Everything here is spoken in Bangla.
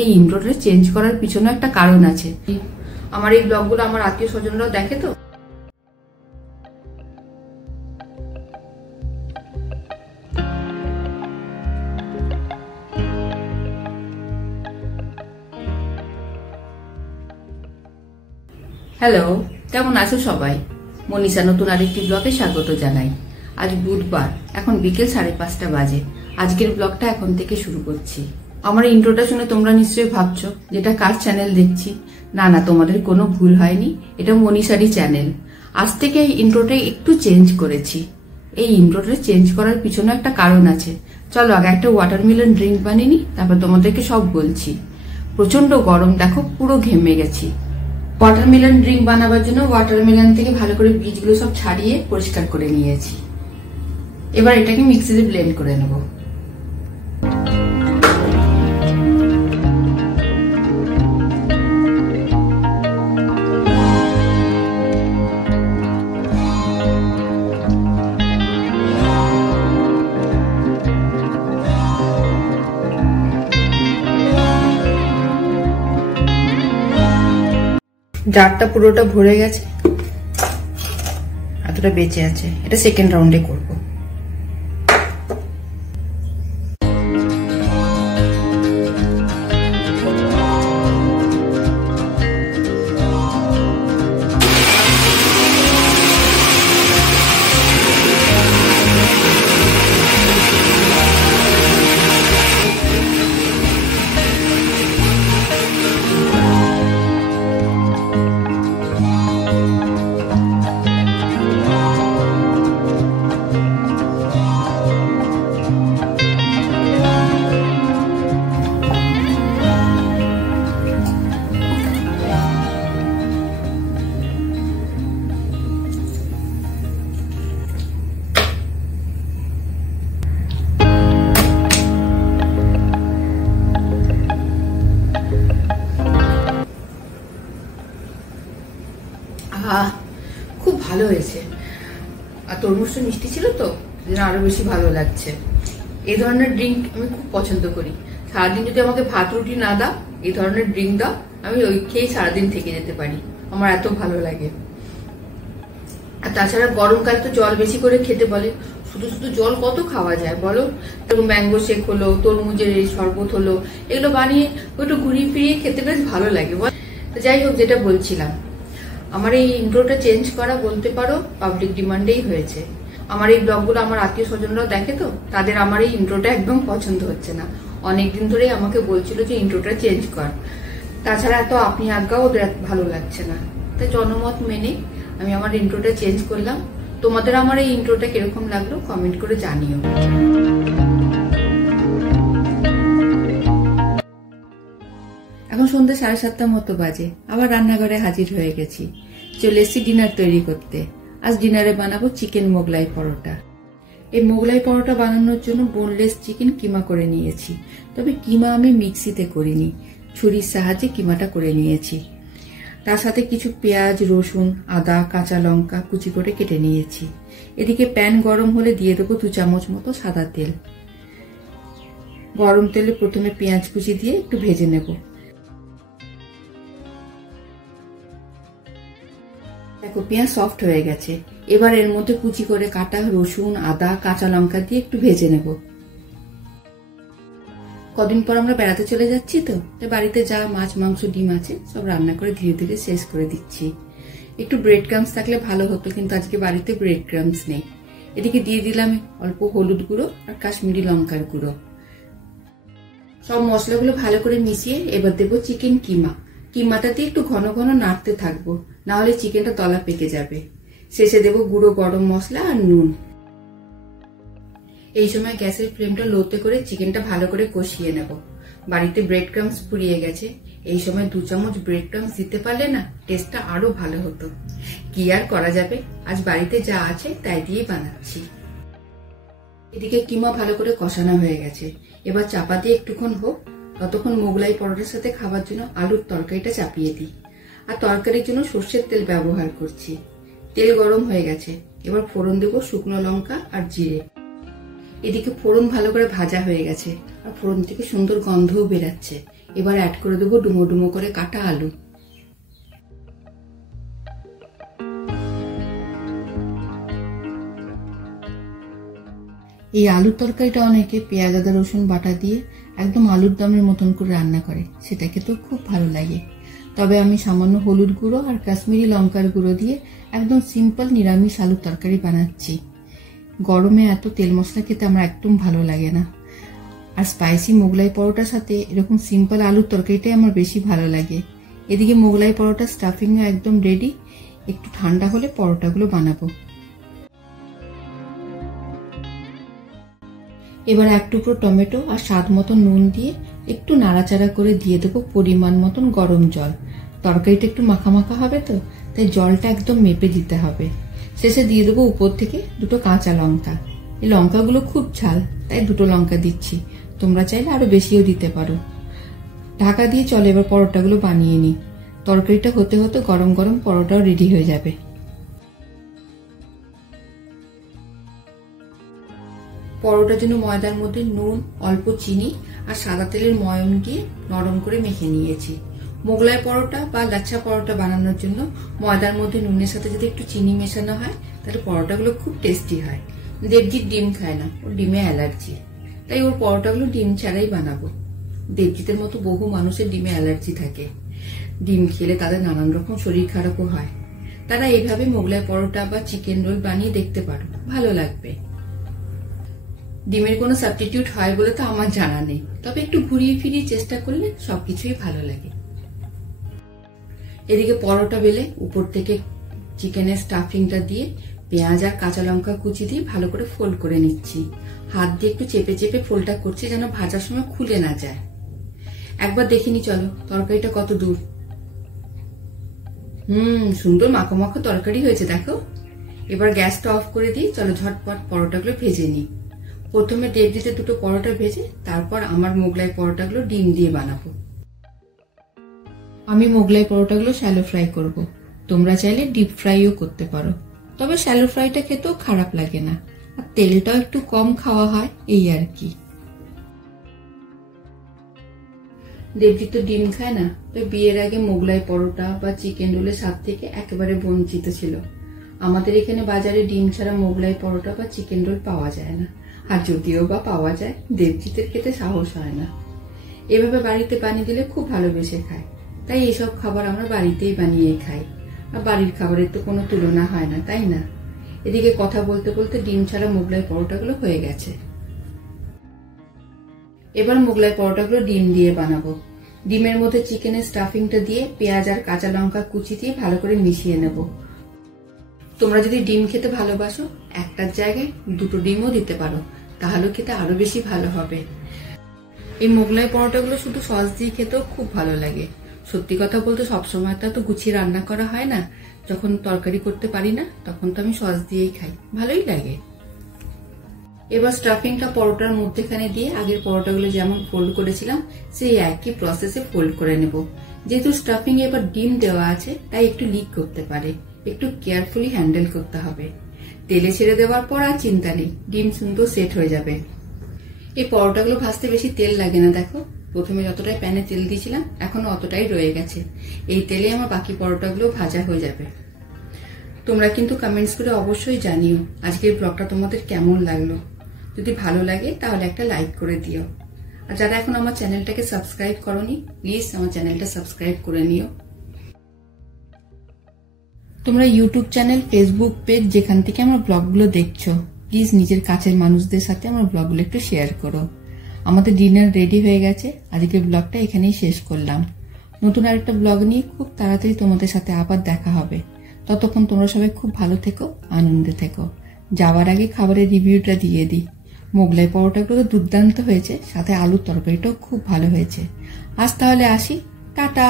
এই ইন্ট্রোটা চেঞ্জ করার পিছনে একটা কারণ আছে। আমার এই ব্লগগুলো আমার আত্মীয় স্বজনরাও দেখে তো। হ্যালো, কেমন আছো সবাই? মনীষা নতুন আরেকটি ব্লগে স্বাগত জানাই। আজ বুধবার, এখন বিকেল 5:30 বাজে। আজকের ব্লগটা এখন থেকে শুরু করছি। আমার ইন্ট্রোটা শুনে তোমরা নিশ্চয়ই ভাবছো যেটা কার চ্যানেল দেখছি। না না, তোমাদের কোনো ভুল হয়নি, এটা মনীষারই চ্যানেল। আজ থেকে এই ইন্ট্রোটা একটু চেঞ্জ করেছি। এই ইন্ট্রোটা চেঞ্জ করার পিছনে একটা কারণ আছে। চলো আগে একটা ওয়াটারমেলন ড্রিঙ্ক বানিয়ে নি, তারপর তোমাদেরকে সব বলছি। প্রচন্ড গরম, দেখো পুরো ঘেমে গেছি। ওয়াটারমেলন ড্রিঙ্ক বানাবার জন্য ওয়াটারমেলন থেকে ভালো করে বীজগুলো সব ছাড়িয়ে পরিষ্কার করে নিয়েছি। এবার এটাকে মিক্সিতে ব্লেন্ড করে নেব। জারটা পুরোটা ভরে গেছে, এতটা বেঁচে আছে। এটা সেকেন্ড রাউন্ডে করব। খুব ভালো হয়েছে। আর তরমুজটা মিষ্টি ছিল তো, আরো বেশি ভালো লাগছে। এই ধরনের ড্রিঙ্ক আমি খুব পছন্দ করি। সারাদিন যদি আমাকে ভাত রুটি না দাও, এই ধরনের ড্রিঙ্ক দাও, আমি ওই খেয়েই সারাদিন থেকে যেতে পারি। আমার এত ভালো লাগে। আর তাছাড়া গরমকালে তো জল বেশি করে খেতে বলে। শুধু শুধু জল কত খাওয়া যায় বলো? ম্যাঙ্গো শেক হলো, তরমুজের এই শরবত হলো, এগুলো বানিয়ে একটু ঘুরিয়ে ফিরিয়ে খেতে বেশ ভালো লাগে। যাই হোক, যেটা বলছিলাম, আমার এই ইন্ট্রোটা চেঞ্জ করা বলতে পারো পাবলিক ডিমান্ডেই হয়েছে। আমার এই ব্লগগুলো আমার আত্মীয় স্বজনরাও দেখে তো, তাদের আমার এই ইন্ট্রোটা একদম পছন্দ হচ্ছে না। অনেকদিন ধরেই আমাকে বলছিল যে ইন্ট্রোটা চেঞ্জ কর। তাছাড়া এত আপনি আজ্ঞাও ওদের ভালো লাগছে না। তাই জনমত মেনে আমি আমার ইন্ট্রোটা চেঞ্জ করলাম। তোমাদের আমার এই ইন্ট্রোটা কিরকম লাগলো কমেন্ট করে জানিও। এখন সন্ধ্যে 7:30 মতো বাজে। আবার রান্নাঘরে হাজির হয়ে গেছি। চলে এসেছি ডিনার তৈরি করতে। আজ ডিনারে বানাবো চিকেন মোগলাই পরোটা। এই মোগলাই পরোটা বানানোর জন্য বোনলেস চিকেন কিমা করে নিয়েছি। তবে কিমা আমি মিক্সিতে করিনি, ছুরির সাহায্যে কিমাটা করে নিয়েছি। তার সাথে কিছু পেঁয়াজ, রসুন, আদা, কাঁচা লঙ্কা কুচি করে কেটে নিয়েছি। এদিকে প্যান গরম হলে দিয়ে দেবো 2 চামচ মতো সাদা তেল। গরম তেলে প্রথমে পেঁয়াজ কুচি দিয়ে একটু ভেজে নেব। দেখো পেঁয়াজ সফট হয়ে গেছে। এবার এর মধ্যে কুচি করে কাটা রসুন, আদা, কাঁচা লঙ্কা দিয়ে একটু ভেজে নেব। কদিন পর আমরা বেড়াতে চলে যাচ্ছি তো, তাই বাড়িতে যা মাছ, মাংস, ডিম আছে সব রান্না করে ধীরে ধীরে শেষ করে দিচ্ছি। একটু ব্রেড ক্রামস থাকলে ভালো হতো, কিন্তু আজকে বাড়িতে ব্রেড ক্রামস নেই। এদিকে দিয়ে দিলাম অল্প হলুদ গুঁড়ো আর কাশ্মীরি লঙ্কার গুঁড়ো। সব মশলাগুলো ভালো করে মিশিয়ে এবার দেবো চিকেন কিমা। কিমাটা দিয়ে একটু ঘন ঘন নাড়তে থাকবো, না হলে চিকেনটা তলা পেকে যাবে। শেষে দেবো গুঁড়ো গরম মশলা আর নুন। এই সময় গ্যাসের ফ্লেমটা লোতে করে চিকেনটা ভালো করে কষিয়ে নেব। বাড়িতে ব্রেড ক্রামস পুড়িয়ে গেছে। এই সময় 2 চামচ ব্রেড ক্রামস দিতে পারলে না টেস্টটা আরো ভালো হতো। কি আর করা যাবে, আজ বাড়িতে যা আছে তাই দিয়েই বানাচ্ছি। এদিকে কিমা ভালো করে কষানো হয়ে গেছে। এবার চাপা দিয়ে একটুক্ষণ হোক। ততক্ষণ মোগলাই পরোটার সাথে খাবার জন্য আলুর তরকারিটা চাপিয়ে দিই। আর তরকারির জন্য সর্ষের তেল ব্যবহার করছি। তেল গরম হয়ে গেছে। এবার ফোড়ন দেবো শুকনো লঙ্কা আর জিরে। এদিকে ফোড়ন ভালো করে ভাজা হয়ে গেছে আর ফোড়ন থেকে সুন্দর গন্ধও বেরাচ্ছে। এবার অ্যাড করে দেবো ডুমো ডুমো করে কাটা আলু। এই আলুর তরকারিটা অনেকে পেঁয়াজ আদা রসুন বাটা দিয়ে একদম আলুর দমের মতন করে রান্না করে, সেটা খেতেও খুব ভালো লাগে। তবে আমি সামান্য হলুদ গুঁড়ো আর কাশ্মীরি লঙ্কার গুঁড়ো দিয়ে একদম সিম্পল নিরামিষ আলুর তরকারি বানাচ্ছি। গরমে এত তেল মশলা খেতে আমার একদম ভালো লাগে না, আর স্পাইসি মোগলাই পরোটার সাথে এরকম সিম্পল আলুর তরকারিটাই আমার বেশি ভালো লাগে। এদিকে মোগলাই পরোটা স্টাফিং একদম রেডি, একটু ঠান্ডা হলে পরোটাগুলো বানাবো। এবার এক টুকরো টমেটো আর স্বাদ মতন নুন দিয়ে একটু নাড়াচাড়া করে দিয়ে দেবো পরিমাণ মতন গরম জল। তরকারিটা একটু মাখা মাখা হবে তো, তাই জলটা একদম মেপে দিতে হবে। শেষে দিয়ে দেবো উপর থেকে দুটো কাঁচা লঙ্কা। এই লঙ্কাগুলো খুব ঝাল, তাই দুটো লঙ্কা দিচ্ছি, তোমরা চাইলে আরো বেশিও দিতে পারো। ঢাকা দিয়ে চলে এবার পরোটাগুলো বানিয়ে নিই। তরকারিটা হতে হতে গরম গরম পরোটাও রেডি হয়ে যাবে। পরোটার জন্য ময়দার মধ্যে নুন, অল্প চিনি আর সাদা তেলের ময়ম দিয়ে নরম করে মেখে নিয়েছি। মোগলাই পরোটা বা লাচ্ছা পরোটা বানানোর জন্য ময়দার মধ্যে নুনের সাথে যদি একটু চিনি মেশানো হয় তাহলে পরোটাগুলো খুব টেস্টি হয়। দেবজিৎ ডিম খায় না, ওর ডিমে অ্যালার্জি, তাই ওর পরোটাগুলো ডিম ছাড়াই বানাবো। দেবজিতের মতো বহু মানুষের ডিমে অ্যালার্জি থাকে, ডিম খেলে তাদের নানান রকম শরীর খারাপও হয়। তারা এইভাবে মোগলাই পরোটা বা চিকেন রোল বানিয়ে দেখতে পারো, ভালো লাগবে। ডিমের কোনো সাবস্টিটিউট হয় বলে তো আমার জানা নেই, তবে একটু ঘুরিয়ে ফিরিয়ে চেষ্টা করলে সবকিছুই ভালো লাগে। এদিকে পরোটা বেলে উপর থেকে চিকেনের স্টাফিংটা দিয়ে পেঁয়াজ আর কাঁচা লঙ্কা কুচি দিয়ে ভালো করে ফোল্ড করে নিচ্ছি। হাত দিয়ে একটু চেপে চেপে ফোল্ডটা করছি যেন ভাজার সময় খুলে না যায়। একবার দেখিনি চলো তরকারিটা কত দূর। সুন্দর মাখো মাখো তরকারি হয়েছে দেখো। এবার গ্যাসটা অফ করে দিই, চলো ঝটপট পরোটাগুলো ভেজে নিই। প্রথমে দেবজিতে দুটো পরোটা ভেজে তারপর আমার মোগলাই পরোটাগুলো ডিম দিয়ে বানাবো। আমি মোগলাই পরোটাগুলো শ্যালো ফ্রাই করব, তোমরা চাইলে ডিপ ফ্রাইও করতে পারো, তবে শ্যালো ফ্রাইটা খেতেও খারাপ লাগে না, আর তেলটাও একটু কম খাওয়া হয়, এই আর কি। দেবজিৎ তো ডিম খায় না, তো বিয়ের আগে মোগলাই পরোটা বা চিকেন রোলের স্বাদ থেকে একেবারে বঞ্চিত ছিল। আমাদের এখানে বাজারে ডিম ছাড়া মোগলাই পরোটা বা চিকেন রোল পাওয়া যায় না, আর যদিও বা পাওয়া যায় দেবজিতের খেতে সাহস হয় না। এভাবে বাড়িতে বানিয়ে দিলে খুব ভালোবেসে খায়, তাই এসব খাবার আমরা বাড়িতেই বানিয়ে খাই, আর বাড়ির খাবারের তো কোনো তুলনা হয় না, তাই না? এদিকে কথা বলতে বলতে ডিম ছাড়া মোগলাই পরোটাগুলো হয়ে গেছে। এবার মোগলাই পরোটাগুলো ডিম দিয়ে বানাবো। ডিমের মধ্যে চিকেনের স্টাফিংটা দিয়ে পেঁয়াজ আর কাঁচা লঙ্কা কুচি দিয়ে ভালো করে মিশিয়ে নেব। তোমরা যদি ডিম খেতে ভালোবাসো একটার জায়গায় দুটো ডিমও দিতে পারো, তাহলে খেতে আরো বেশি ভালো হবে। এই মোগলাই পরোটাগুলো শুধু সস দিয়ে খেতেও খুব ভালো লাগে। সত্যি কথা বলতে সবসময় তো গুছিয়ে রান্না করা হয় না, যখন তরকারি করতে পারি না তখন তো আমি সস দিয়েই খাই, ভালোই লাগে। এবার স্টাফিংটা পরোটার মধ্যেখানে দিয়ে আগের পরোটাগুলো যেমন ফোল্ড করেছিলাম সেই একই প্রসেসে ফোল্ড করে নেব। যেহেতু স্টাফিং এবার ডিম দেওয়া আছে তাই একটু লিক করতে পারে, একটু কেয়ারফুলি হ্যান্ডেল করতে হবে। তেলে ছেড়ে দেওয়ার পর আর চিন্তা নেই, ডিম সুন্দর সেট হয়ে যাবে। এই পরোটাগুলো ভাজতে বেশি তেল লাগে না, দেখো প্রথমে যতটাই প্যানে তেল দিয়েছিলাম এখনো অতটাই রয়ে গেছে। এই তেলে আমার বাকি পরোটাগুলো ভাজা হয়ে যাবে। তোমরা কিন্তু কমেন্টস করে অবশ্যই জানিও আজকের ব্লগটা তোমাদের কেমন লাগলো। যদি ভালো লাগে তাহলে একটা লাইক করে দিও, আর যারা এখন আমার চ্যানেলটাকে সাবস্ক্রাইব করোনি প্লিজ আমার চ্যানেলটা সাবস্ক্রাইব করে নিও। তোমরা ইউটিউব চ্যানেল, ফেসবুক পেজ যেখান থেকে আমার ব্লগগুলো দেখছো প্লিজ নিজের কাছের মানুষদের সাথে আমার ব্লগগুলো একটু শেয়ার করো। আমাদের ডিনার রেডি হয়ে গেছে, আজকের ব্লগটা এখানেই শেষ করলাম। নতুন আরেকটা ব্লগ নিয়ে খুব তাড়াতাড়ি তোমাদের সাথে আবার দেখা হবে। ততক্ষণ তোমরা সবাই খুব ভালো থেকো, আনন্দে থেকো। যাওয়ার আগে খাবারের রিভিউটা দিয়ে দিই। মোগলাই পরোটাগুলো তো দুর্দান্ত হয়েছে, সাথে আলুর তরকারিটাও খুব ভালো হয়েছে। আজ তাহলে আসি, টাটা।